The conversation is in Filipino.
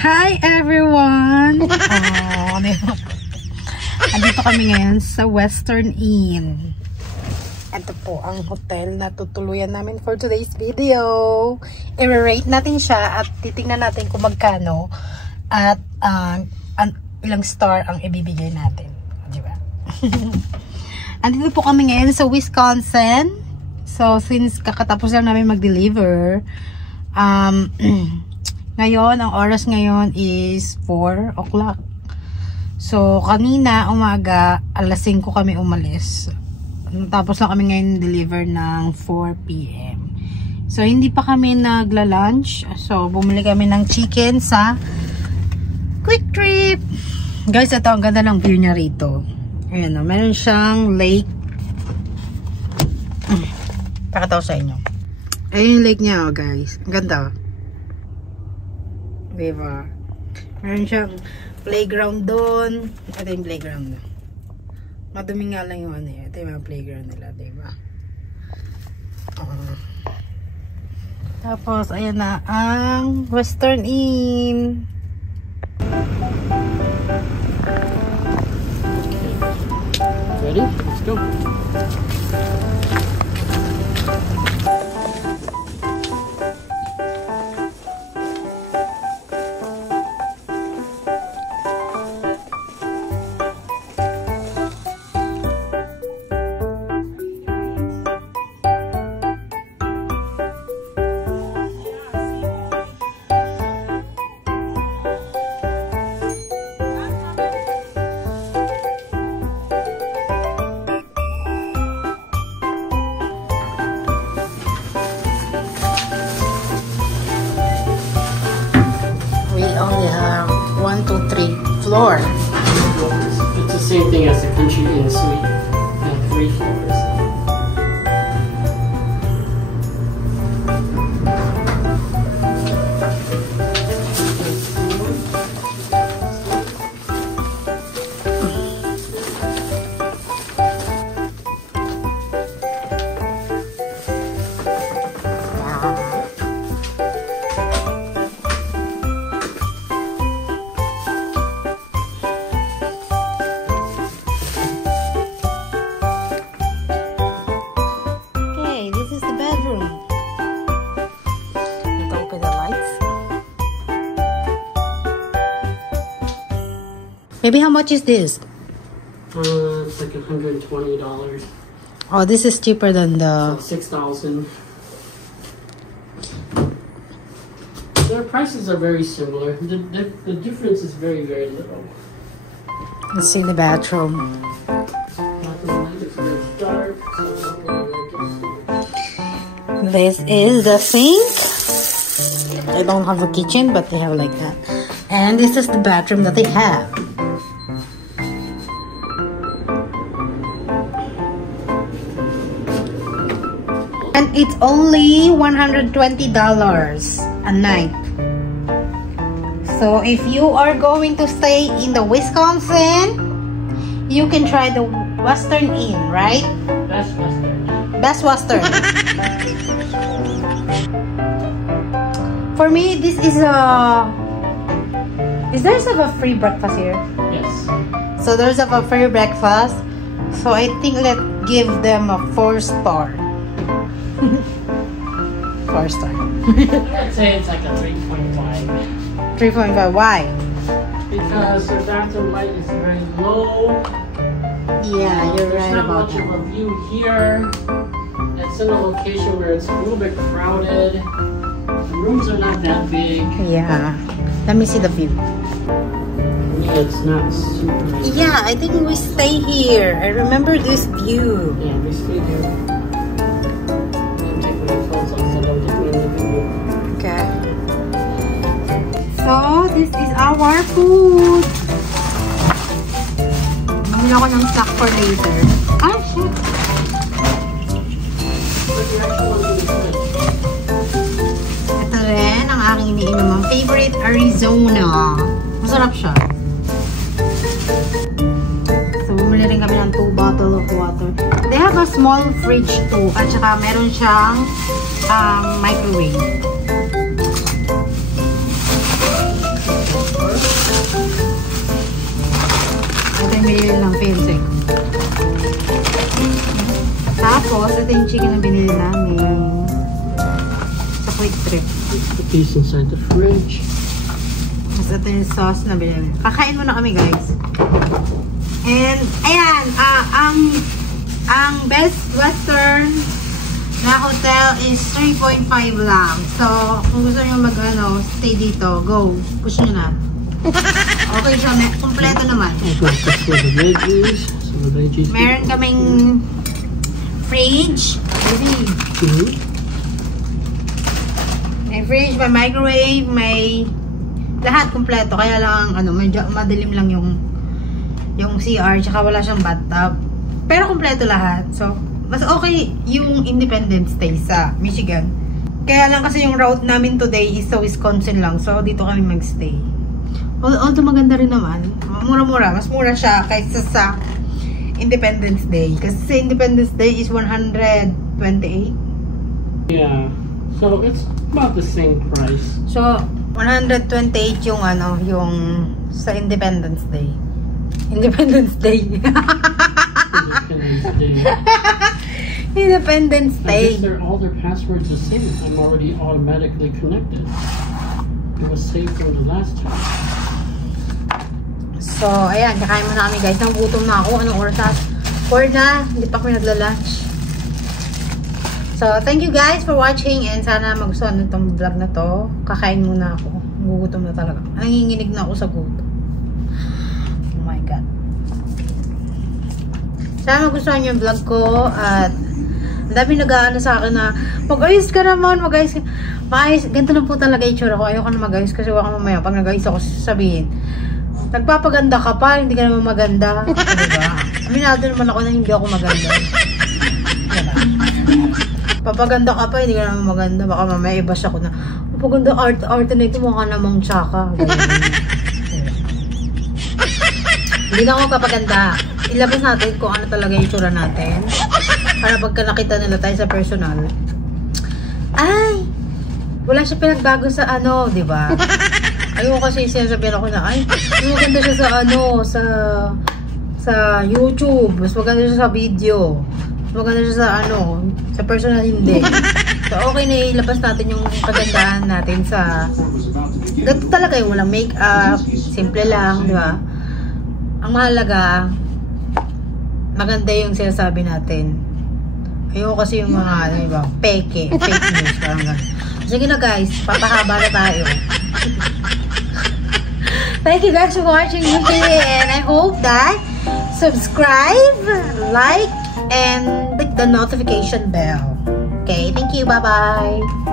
Hi everyone! Andito kami ngayon sa Western Inn. Ito po ang hotel na tutuluyan namin for today's video. I-rate natin siya at titingnan natin kung magkano at ilang star ang ibibigay natin. Diba? Andito po kami ngayon sa Wisconsin. So, since kakatapos lang namin mag-deliver, ngayon, ang oras ngayon is 4 o'clock. So, kanina, umaga, alas 5 kami umalis. Tapos lang kami ngayon deliver ng 4 p.m. So, hindi pa kami nagla-lunch. So, bumili kami ng chicken sa Quick Trip. Guys, ito, ang ganda ng view niya rito. Ayan o, meron siyang lake. Pakataw sa inyo. Ayun yung lake niya, oh, guys. Ang ganda. Diba? Meron siyang playground doon. Ito yung playground. Madumi nga lang yung ano yun. Ito yung mga playground nila. Diba? Tapos, ayan na ang Western Inn. Ready? Let's go. Floor. It's the same thing as the Country Inn Suite. And 3 floors. Maybe how much is this? It's like $120. Oh, this is cheaper than the... So $6,000. Their prices are very similar. The difference is very, very little. Let's see the bathroom. This is the sink. They don't have a kitchen, but they have like that. And this is the bathroom that they have. And it's only $120 a night. So if you are going to stay in the Wisconsin, you can try the Western Inn, right? Best Western. Best Western. For me, this is there a free breakfast here? Yes. So there's a free breakfast. So I think let's give them a 4 star. 4 star. I'd say it's like a 3.5. 3.5. Why? Because the bathroom light is very low. Yeah, you're right about that. There's not much of a view here. It's in a location where it's a little bit crowded. The rooms are not that big. Yeah. Let me see the view. Yeah, it's not super big. Yeah, I think we stay here. I remember this view. Yeah, we stay here. Okay. So, this is our food. Mamili ako ng snack for later. Ah, shit. Ito rin ang aking iniinumang favorite, Arizona. Masarap siya. So, bumili rin kami ng 2 bottles of water. They have a small fridge too. At saka meron siyang microwave. ng fiancé ko. Tapos, ito yung chicken na binili namin sa Quick Trip. The piece inside the fridge. Tapos ito yung sauce na binili. Kakain muna kami, guys. And, ayan, ang Best Western na hotel is 3.5 lang. So, kung gusto nyo stay dito, go. Push nyo na. Okay siya, kompleto naman. Meron kaming fridge. May fridge, may microwave, may lahat kompleto. Kaya lang, medyo madilim lang yung CR, tsaka wala siyang bathtub. Pero kompleto lahat. So, mas okay yung Independence Day sa Michigan. Kaya lang kasi yung route namin today is sa Wisconsin lang. So, dito kami magstay. Although maganda rin naman. Mura-mura. Mas mura siya kaysa sa Independence Day. Kasi sa Independence Day is 128. Yeah. So, it's about the same price. So, 128 yung yung sa Independence Day. Independence Day. Independence Day. Independence Day. I guess all their passwords the same. I'm already automatically connected. It was saved from the last time. So, ayan, kakain muna kami guys. Nagugutom na ako. Anong oras na? 4 na. Hindi pa kami nagla-lunch. So, thank you guys for watching and sana magustuhan itong vlog na to. Kakain muna ako. Nagugutom na talaga. Nanginginig na ako sa gutom. Oh my God. Sana magustuhan yung vlog ko at ang dami nag-aano sa akin na mag-ayos ka naman, mag-ayos ka. Maayos, ganito lang po talaga yung tsura ko. Ayoko na mag-ayos kasi baka mamaya pag nag-ayos ako sabihin, nagpapaganda ka pa, hindi ka naman maganda. Diba? Aminado naman ako na hindi ako maganda. Diba? Papaganda ka pa, hindi ka naman maganda. Baka mamaya i-bash ako na, paganda art na ito, mukha namang tsaka. Diba? Hindi na ako papaganda. Ilabas natin kung ano talaga yung tsura natin. Para pagka nakita nila tayo sa personal, ay, wala siya pinagbago sa di ba? Ayoko kasi sinasabihan ako na, ay, maganda siya sa sa YouTube, mas maganda siya sa video, mas maganda siya sa personal hindi. So, okay na ilabas natin yung kagandahan natin sa, ganito talaga yung walang make-up, simple lang, di ba? Ang mahalaga, maganda yung sinasabi natin. Ayoko kasi yung mga, diba, fake news, parang gano'n. Sige na guys, papahaba na tayo. Thank you guys for watching me and I hope that subscribe, like, and click the notification bell. Okay, thank you, bye-bye.